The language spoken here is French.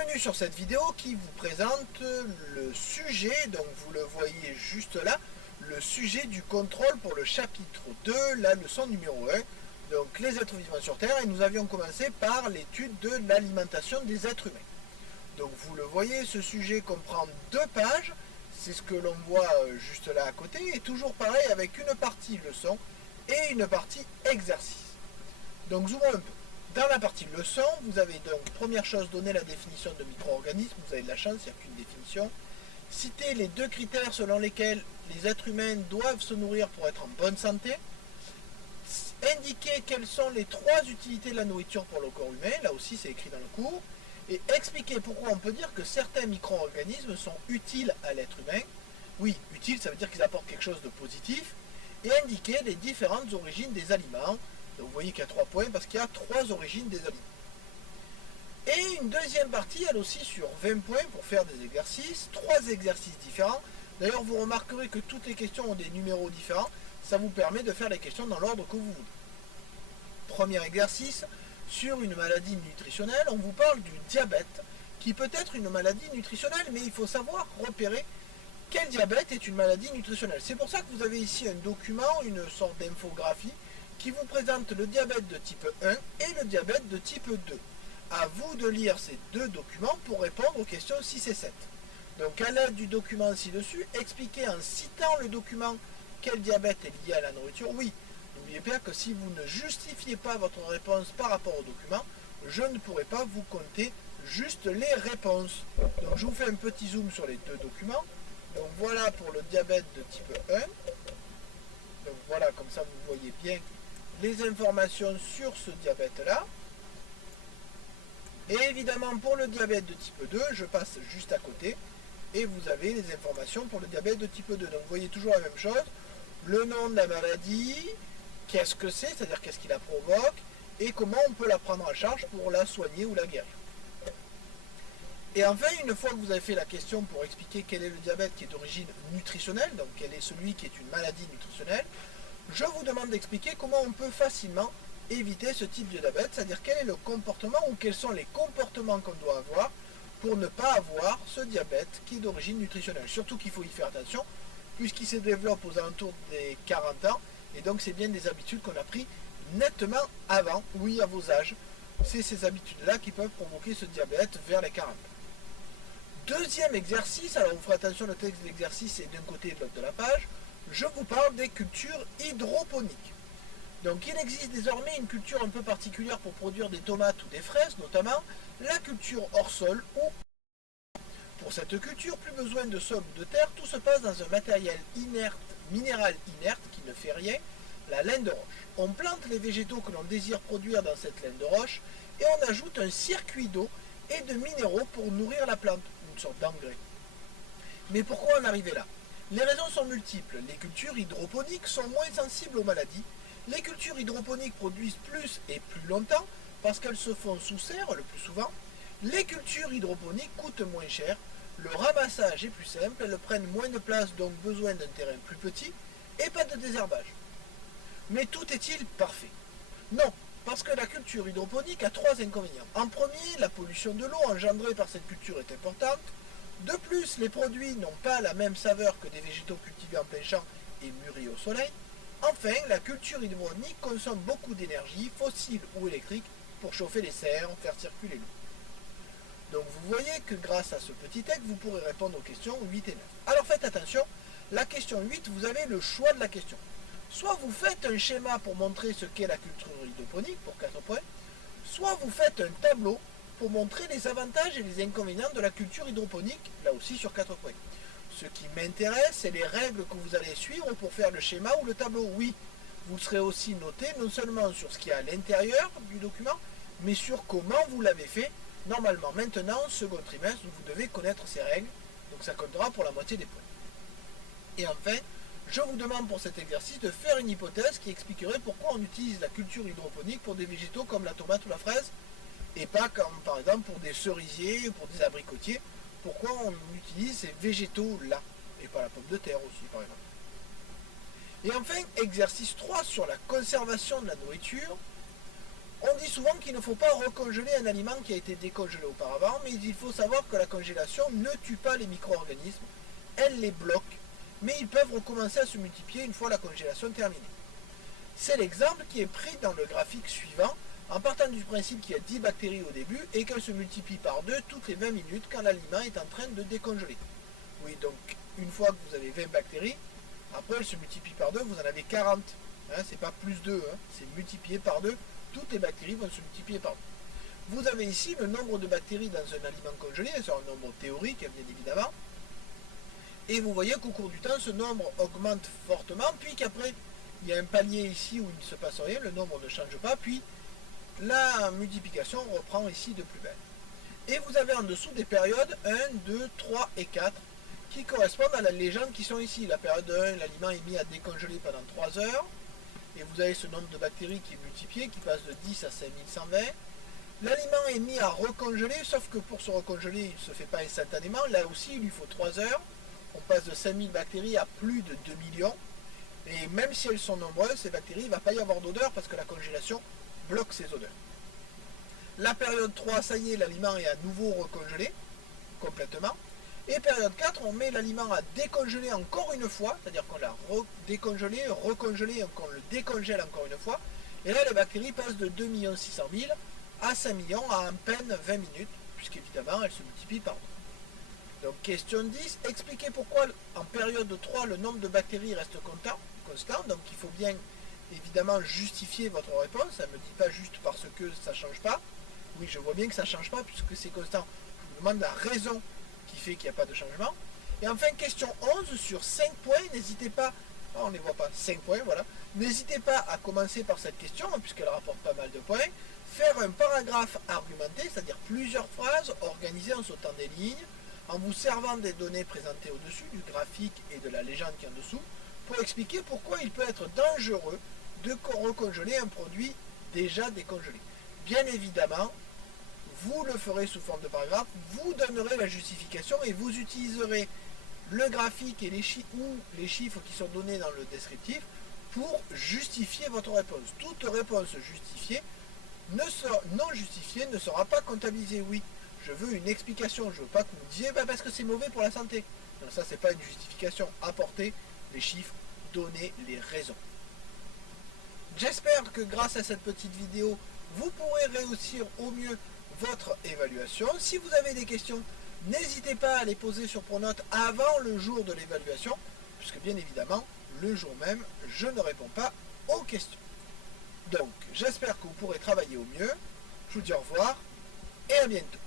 Bienvenue sur cette vidéo qui vous présente le sujet, donc vous le voyez juste là, le sujet du contrôle pour le chapitre 2, la leçon numéro 1, donc les êtres vivants sur Terre, et nous avions commencé par l'étude de l'alimentation des êtres humains. Donc vous le voyez, ce sujet comprend 2 pages, c'est ce que l'on voit juste là à côté, et toujours pareil avec une partie leçon et une partie exercice. Donc zoomons un peu. Dans la partie leçon, vous avez donc, première chose, donner la définition de micro-organisme, vous avez de la chance, il n'y a qu'une définition. Citer les 2 critères selon lesquels les êtres humains doivent se nourrir pour être en bonne santé. Indiquer quelles sont les 3 utilités de la nourriture pour le corps humain, là aussi c'est écrit dans le cours. Et expliquer pourquoi on peut dire que certains micro-organismes sont utiles à l'être humain. Oui, utiles, ça veut dire qu'ils apportent quelque chose de positif. Et indiquer les différentes origines des aliments. Donc vous voyez qu'il y a 3 points parce qu'il y a 3 origines des aliments. Et une deuxième partie, elle aussi sur 20 points pour faire des exercices, 3 exercices différents. D'ailleurs, vous remarquerez que toutes les questions ont des numéros différents. Ça vous permet de faire les questions dans l'ordre que vous voulez. Premier exercice, sur une maladie nutritionnelle, on vous parle du diabète, qui peut être une maladie nutritionnelle, mais il faut savoir repérer quel diabète est une maladie nutritionnelle. C'est pour ça que vous avez ici un document, une sorte d'infographie, qui vous présente le diabète de type 1 et le diabète de type 2. À vous de lire ces 2 documents pour répondre aux questions 6 et 7. Donc à l'aide du document ci-dessus, expliquez en citant le document quel diabète est lié à la nourriture. Oui, n'oubliez pas que si vous ne justifiez pas votre réponse par rapport au document, je ne pourrai pas vous compter juste les réponses. Donc je vous fais un petit zoom sur les 2 documents. Donc voilà pour le diabète de type 1. Donc voilà, comme ça vous voyez bien les informations sur ce diabète-là. Et évidemment, pour le diabète de type 2, je passe juste à côté. Et vous avez les informations pour le diabète de type 2. Donc vous voyez toujours la même chose. Le nom de la maladie, qu'est-ce que c'est, c'est-à-dire qu'est-ce qui la provoque, et comment on peut la prendre en charge pour la soigner ou la guérir. Et enfin, une fois que vous avez fait la question pour expliquer quel est le diabète qui est d'origine nutritionnelle, donc quel est celui qui est une maladie nutritionnelle, je vous demande d'expliquer comment on peut facilement éviter ce type de diabète, c'est-à-dire quel est le comportement ou quels sont les comportements qu'on doit avoir pour ne pas avoir ce diabète qui est d'origine nutritionnelle. Surtout qu'il faut y faire attention, puisqu'il se développe aux alentours des 40 ans, et donc c'est bien des habitudes qu'on a prises nettement avant, oui, à vos âges. C'est ces habitudes-là qui peuvent provoquer ce diabète vers les 40 ans. Deuxième exercice, alors vous ferez attention, le texte de l'exercice est d'un côté et de l'autre de la page. Je vous parle des cultures hydroponiques. Donc il existe désormais une culture un peu particulière pour produire des tomates ou des fraises, notamment la culture hors sol ou pour cette culture, plus besoin de sol ou de terre, tout se passe dans un matériel inerte, minéral inerte qui ne fait rien, la laine de roche. On plante les végétaux que l'on désire produire dans cette laine de roche et on ajoute un circuit d'eau et de minéraux pour nourrir la plante, une sorte d'engrais. Mais pourquoi en arriver là? Les raisons sont multiples. Les cultures hydroponiques sont moins sensibles aux maladies. Les cultures hydroponiques produisent plus et plus longtemps parce qu'elles se font sous serre le plus souvent. Les cultures hydroponiques coûtent moins cher. Le ramassage est plus simple. Elles prennent moins de place, donc besoin d'un terrain plus petit et pas de désherbage. Mais tout est-il parfait? Non, parce que la culture hydroponique a 3 inconvénients. En premier, la pollution de l'eau engendrée par cette culture est importante. De plus, les produits n'ont pas la même saveur que des végétaux cultivés en plein champ et mûris au soleil. Enfin, la culture hydroponique consomme beaucoup d'énergie, fossile ou électrique, pour chauffer les serres, faire circuler l'eau. Donc vous voyez que grâce à ce petit texte, vous pourrez répondre aux questions 8 et 9. Alors faites attention, la question 8, vous avez le choix de la question. Soit vous faites un schéma pour montrer ce qu'est la culture hydroponique, pour 4 points, soit vous faites un tableau pour montrer les avantages et les inconvénients de la culture hydroponique, là aussi sur 4 points. Ce qui m'intéresse, c'est les règles que vous allez suivre pour faire le schéma ou le tableau. Oui, vous serez aussi noté non seulement sur ce qu'il y a à l'intérieur du document, mais sur comment vous l'avez fait. Normalement, maintenant, second trimestre, vous devez connaître ces règles, donc ça comptera pour la moitié des points. Et enfin, je vous demande pour cet exercice de faire une hypothèse qui expliquerait pourquoi on utilise la culture hydroponique pour des végétaux comme la tomate ou la fraise, et pas comme par exemple pour des cerisiers ou pour des abricotiers. Pourquoi on utilise ces végétaux-là, et pas la pomme de terre aussi par exemple. Et enfin, exercice 3 sur la conservation de la nourriture. On dit souvent qu'il ne faut pas recongeler un aliment qui a été décongelé auparavant, mais il faut savoir que la congélation ne tue pas les micro-organismes, elle les bloque, mais ils peuvent recommencer à se multiplier une fois la congélation terminée. C'est l'exemple qui est pris dans le graphique suivant, en partant du principe qu'il y a 10 bactéries au début et qu'elles se multiplient par 2 toutes les 20 minutes quand l'aliment est en train de décongeler. Oui, donc une fois que vous avez 20 bactéries, après elles se multiplient par 2, vous en avez 40. Hein, c'est pas plus 2, hein, c'est multiplié par 2. Toutes les bactéries vont se multiplier par 2. Vous avez ici le nombre de bactéries dans un aliment congelé, c'est un nombre théorique, bien évidemment. Et vous voyez qu'au cours du temps, ce nombre augmente fortement, puis qu'après, il y a un palier ici où il ne se passe rien, le nombre ne change pas, puis la multiplication reprend ici de plus belle. Et vous avez en dessous des périodes 1, 2, 3 et 4 qui correspondent à la légende qui sont ici. La période 1, l'aliment est mis à décongeler pendant 3 heures, et vous avez ce nombre de bactéries qui est multiplié, qui passe de 10 à 5120. L'aliment est mis à recongeler, sauf que pour se recongeler, il ne se fait pas instantanément. Là aussi, il lui faut 3 heures. On passe de 5000 bactéries à plus de 2 millions. Et même si elles sont nombreuses, ces bactéries, il ne va pas y avoir d'odeur parce que la congélation bloque ces odeurs. La période 3, ça y est, l'aliment est à nouveau recongelé, complètement. Et période 4, on met l'aliment à décongeler encore une fois, c'est-à-dire qu'on l'a décongelé, recongelé, qu'on le décongèle encore une fois. Et là, les bactéries passent de 2 600 000 à 5 millions à à peine 20 minutes, puisqu'évidemment, elles se multiplient par 2. Donc, question 10, expliquez pourquoi en période 3, le nombre de bactéries reste constant. Donc, il faut bien, évidemment, justifier votre réponse. Ça ne me dit pas juste parce que ça ne change pas. Oui, je vois bien que ça ne change pas, puisque c'est constant. Je vous demande la raison qui fait qu'il n'y a pas de changement. Et enfin, question 11 sur 5 points, n'hésitez pas, on ne les voit pas, 5 points, voilà, n'hésitez pas à commencer par cette question, puisqu'elle rapporte pas mal de points, faire un paragraphe argumenté, c'est-à-dire plusieurs phrases organisées en sautant des lignes, en vous servant des données présentées au-dessus, du graphique et de la légende qui est en dessous, pour expliquer pourquoi il peut être dangereux de recongeler un produit déjà décongelé. Bien évidemment, vous le ferez sous forme de paragraphe, vous donnerez la justification et vous utiliserez le graphique et les chiffres qui sont donnés dans le descriptif pour justifier votre réponse. Toute réponse justifiée, non justifiée, ne sera pas comptabilisée. Oui, je veux une explication, je ne veux pas que vous me disiez parce que c'est mauvais pour la santé. Non, ça c'est pas une justification. Apportez les chiffres, donnez les raisons. J'espère que grâce à cette petite vidéo, vous pourrez réussir au mieux votre évaluation. Si vous avez des questions, n'hésitez pas à les poser sur Pronote avant le jour de l'évaluation, puisque bien évidemment, le jour même, je ne réponds pas aux questions. Donc, j'espère que vous pourrez travailler au mieux. Je vous dis au revoir et à bientôt.